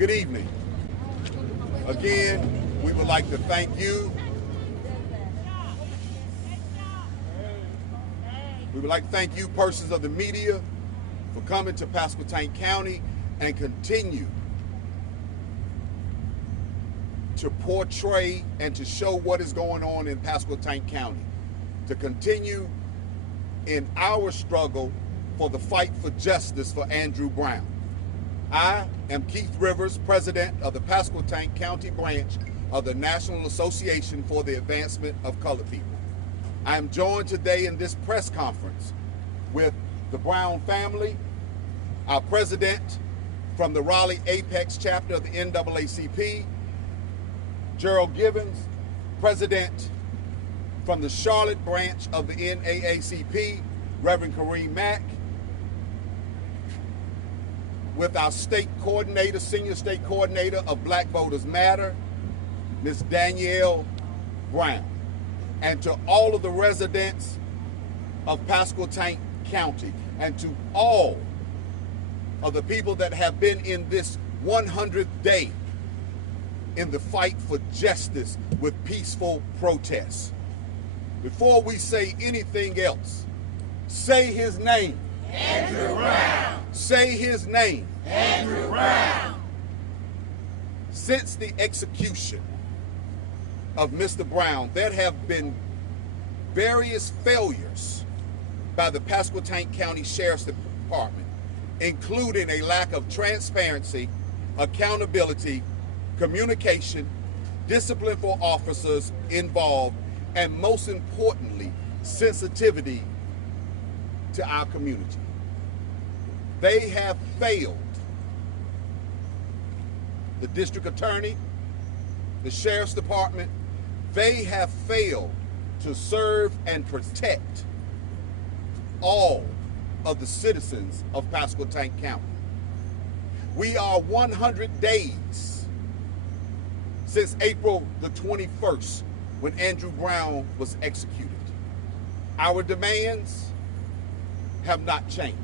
Good evening. Again, we would like to thank you. We would like to thank you, persons of the media, for coming to Pasquotank County and continue to portray and to show what is going on in Pasquotank County, to continue in our struggle for the fight for justice for Andrew Brown. I am Keith Rivers, president of the Pasquotank County branch of the National Association for the Advancement of Colored People. I am joined today in this press conference with the Brown family, our president from the Raleigh Apex chapter of the NAACP, Gerald Givens, president from the Charlotte branch of the NAACP, Reverend Kareem Mack, with our state coordinator, senior state coordinator of Black Voters Matter, Ms. Danielle Brown, and to all of the residents of Pasquotank County, and to all of the people that have been in this 100th day in the fight for justice with peaceful protests. Before we say anything else, say his name. Andrew Brown. Say his name. Andrew Brown. Since the execution of Mr. Brown, there have been various failures by the Pasquotank County Sheriff's Department, including a lack of transparency, accountability, communication, discipline for officers involved, and most importantly, sensitivity to our community. They have failed the district attorney, the sheriff's department. They have failed to serve and protect all of the citizens of Pasquotank County. We are 100 days since April the 21st when Andrew Brown was executed. Our demands have not changed.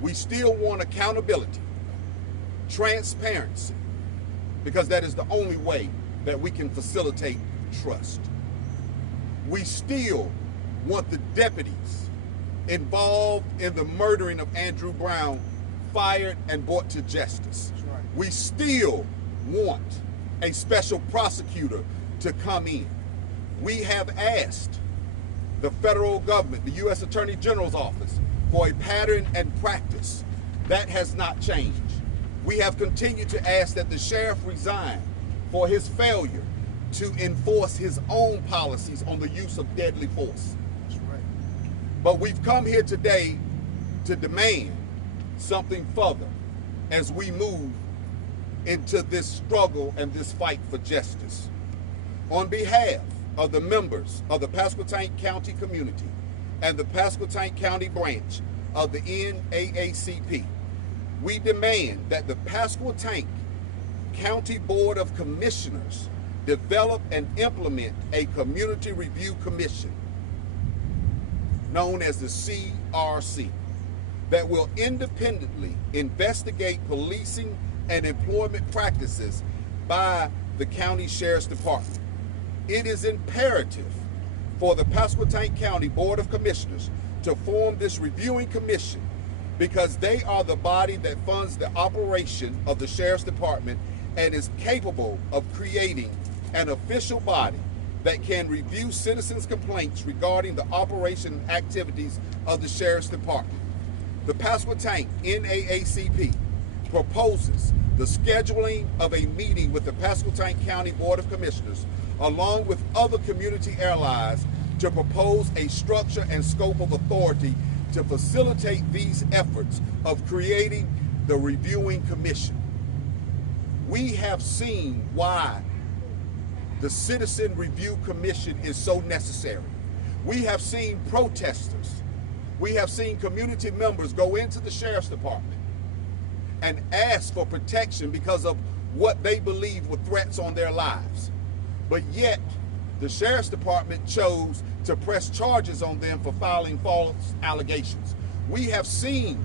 We still want accountability, transparency, because that is the only way that we can facilitate trust. We still want the deputies involved in the murdering of Andrew Brown fired and brought to justice. Right. We still want a special prosecutor to come in. We have asked the federal government, the U.S. Attorney General's office, for a pattern and practice. That has not changed. We have continued to ask that the sheriff resign for his failure to enforce his own policies on the use of deadly force. That's right. But we've come here today to demand something further as we move into this struggle and this fight for justice. On behalf of the members of the Pasquotank County community and the Pasquotank County branch of the NAACP, we demand that the Pasquotank County Board of Commissioners develop and implement a community review commission known as the CRC that will independently investigate policing and employment practices by the County Sheriff's Department. It is imperative for the Pasquotank County Board of Commissioners to form this reviewing commission because they are the body that funds the operation of the Sheriff's Department and is capable of creating an official body that can review citizens' complaints regarding the operation and activities of the Sheriff's Department. The Pasquotank NAACP proposes the scheduling of a meeting with the Pasquotank County Board of Commissioners along with other community allies to propose a structure and scope of authority to facilitate these efforts of creating the reviewing commission. We have seen why the Citizen Review Commission is so necessary. We have seen protesters, we have seen community members go into the Sheriff's Department and ask for protection because of what they believe were threats on their lives. But yet, the Sheriff's Department chose to press charges on them for filing false allegations. We have seen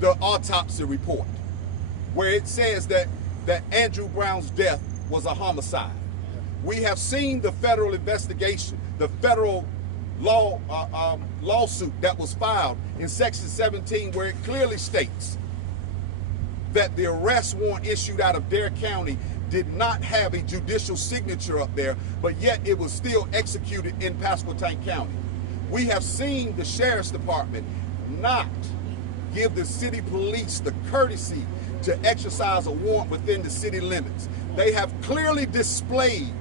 the autopsy report where it says that that Andrew Brown's death was a homicide. We have seen the federal investigation, the federal lawsuit that was filed in Section 17, where it clearly states that the arrest warrant issued out of Dare County did not have a judicial signature up there, but yet it was still executed in Pasquotank County. We have seen the Sheriff's Department not give the city police the courtesy to exercise a warrant within the city limits. They have clearly displayed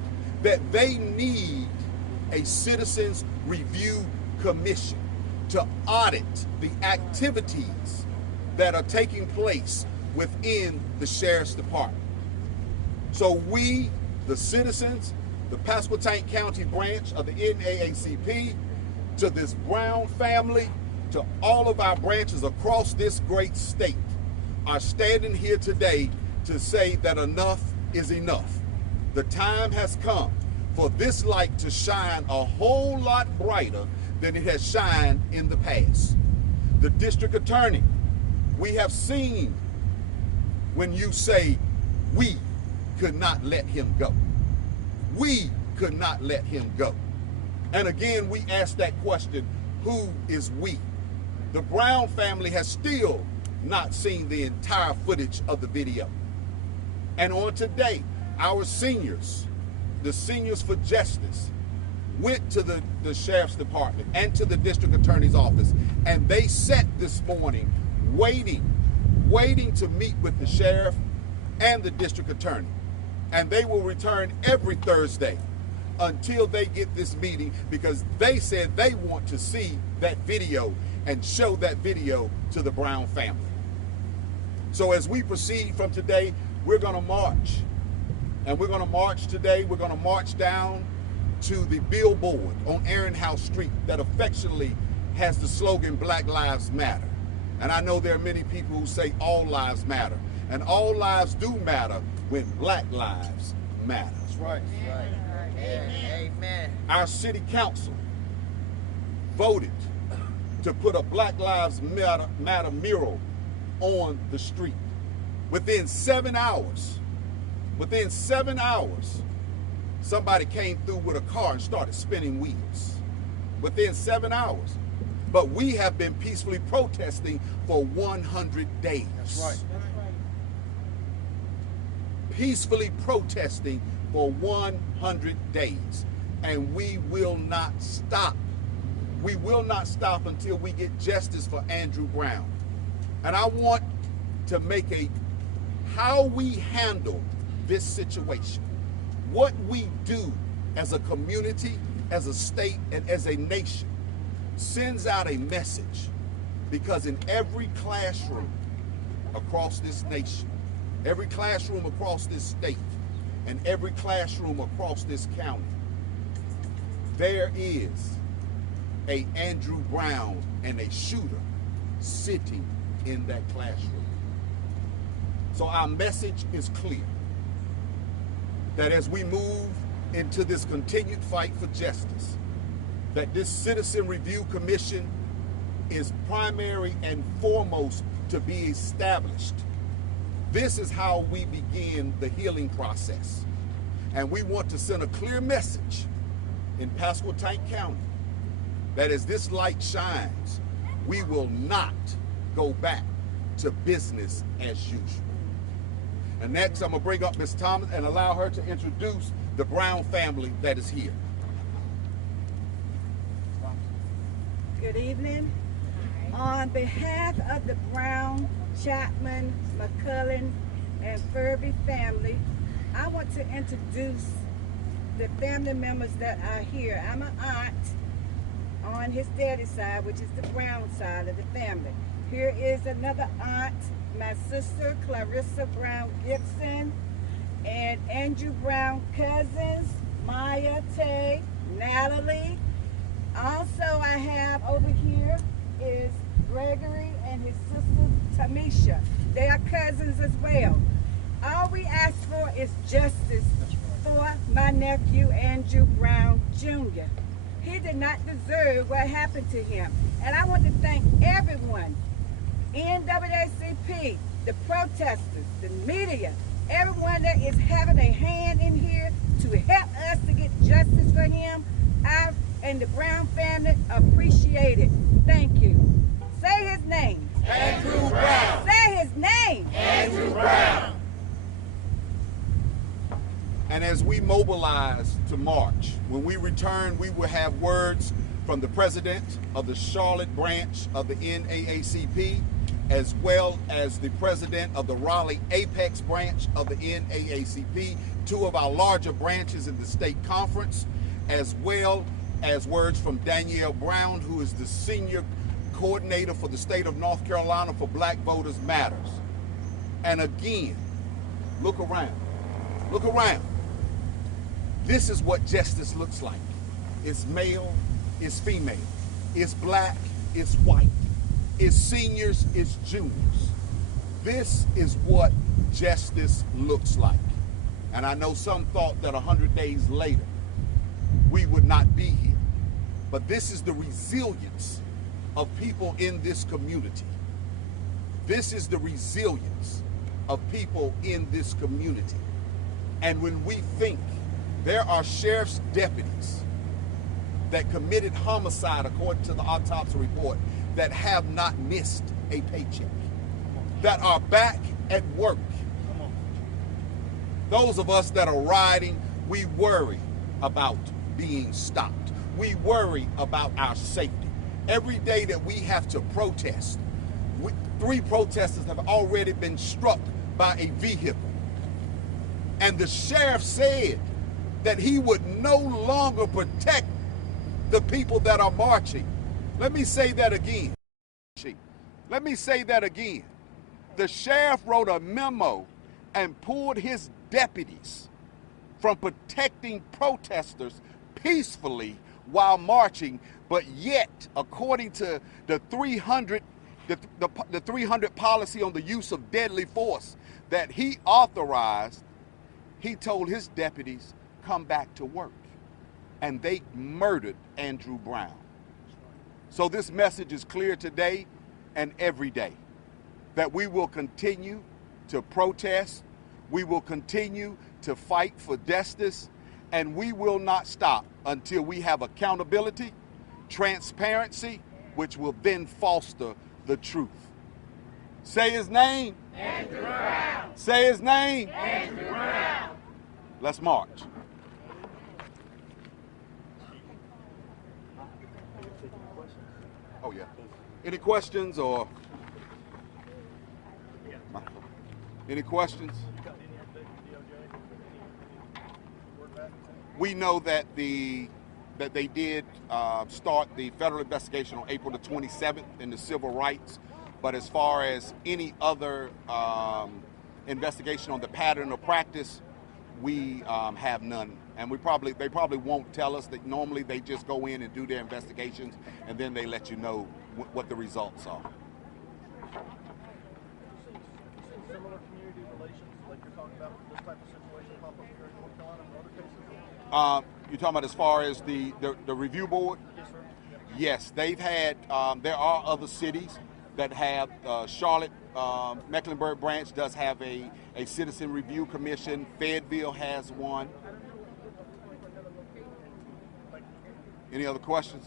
that they need a citizens review commission to audit the activities that are taking place within the Sheriff's Department. So we, the citizens, the Pasquotank County branch of the NAACP, to this Brown family, to all of our branches across this great state, are standing here today to say that enough is enough. The time has come for this light to shine a whole lot brighter than it has shined in the past. The district attorney, we have seen when you say, we could not let him go. We could not let him go. And again, we ask that question, who is we? The Brown family has still not seen the entire footage of the video. And on today, our seniors, the Seniors for Justice, went to the Sheriff's Department and to the District Attorney's Office, and they sat this morning waiting to meet with the Sheriff and the District Attorney. And they will return every Thursday until they get this meeting, because they said they want to see that video and show that video to the Brown family. So as we proceed from today, we're going to march. And we're going to march today. We're going to march down to the billboard on Aaron House Street that affectionately has the slogan, Black Lives Matter. And I know there are many people who say all lives matter. And all lives do matter when Black lives matter. That's right. That's right. Amen. Our city council voted to put a Black Lives Matter mural on the street. Within 7 hours, somebody came through with a car and started spinning wheels. Within 7 hours. But we have been peacefully protesting for 100 days. That's right. Peacefully protesting for 100 days. And we will not stop. We will not stop until we get justice for Andrew Brown. And I want to make how we handle this situation, what we do as a community, as a state, and as a nation, sends out a message. Because in every classroom across this nation, every classroom across this state, and every classroom across this county, there is a Andrew Brown and a shooter sitting in that classroom. So our message is clear, that as we move into this continued fight for justice, that this Citizen Review Commission is primary and foremost to be established. This is how we begin the healing process. And we want to send a clear message in Pasquotank County that as this light shines, we will not go back to business as usual. And next, I'm going to bring up Ms. Thomas and allow her to introduce the Brown family that is here. Good evening. On behalf of the Brown, Chapman, McCullen, and Furby family, I want to introduce the family members that are here. I'm an aunt on his daddy's side, which is the Brown side of the family. Here is another aunt, my sister, Clarissa Brown Gibson, and Andrew Brown cousins, Maya, Tay, Natalie. Also, I have over here is Gregory and his sister, Tamisha. They are cousins as well. All we ask for is justice for my nephew, Andrew Brown Jr. He did not deserve what happened to him. And I want to thank everyone, NAACP, the protesters, the media, everyone that is having a hand in here to help us to get justice for him. I and the Brown family appreciate it. Thank you. Say his name. Andrew Brown. Say his name. Andrew Brown. And as we mobilize to march, when we return, we will have words from the president of the Charlotte branch of the NAACP, as well as the president of the Raleigh Apex branch of the NAACP, two of our larger branches in the state conference, as well as words from Danielle Brown, who is the senior coordinator for the state of North Carolina for Black Voters Matters. And again, look around. Look around. This is what justice looks like. It's male, it's female, it's black, it's white, it's seniors, it's juniors. This is what justice looks like. And I know some thought that 100 days later, we would not be here. But this is the resilience of people in this community. This is the resilience of people in this community. And when we think there are sheriff's deputies that committed homicide, according to the autopsy report, that have not missed a paycheck, that are back at work. Those of us that are riding, we worry about being stopped. We worry about our safety. Every day that we have to protest, 3 protesters have already been struck by a vehicle. And the sheriff said that he would no longer protect the people that are marching. Let me say that again. Let me say that again. The sheriff wrote a memo and pulled his deputies from protecting protesters peacefully while marching, but yet, according to the 300 policy on the use of deadly force that he authorized, he told his deputies, come back to work. And they murdered Andrew Brown. So this message is clear today and every day, that we will continue to protest, we will continue to fight for justice, and we will not stop until we have accountability, transparency, which will then foster the truth. Say his name. Andrew Brown. Say his name. Andrew Brown. Let's march. Oh yeah. Any questions or? Any questions? We know that they did start the federal investigation on April the 27th in the civil rights, but as far as any other investigation on the pattern or practice, we have none. And they probably won't tell us. That normally they just go in and do their investigations, and then they let you know what the results are. Similar community relations, like you're talking about, this type of situation pop up here in North Carolina and other cases? You're talking about as far as the review board? Yes, sir. Yes, they've had, there are other cities that have, Charlotte, Mecklenburg branch does have a citizen review commission. Fayetteville has one. Any other questions?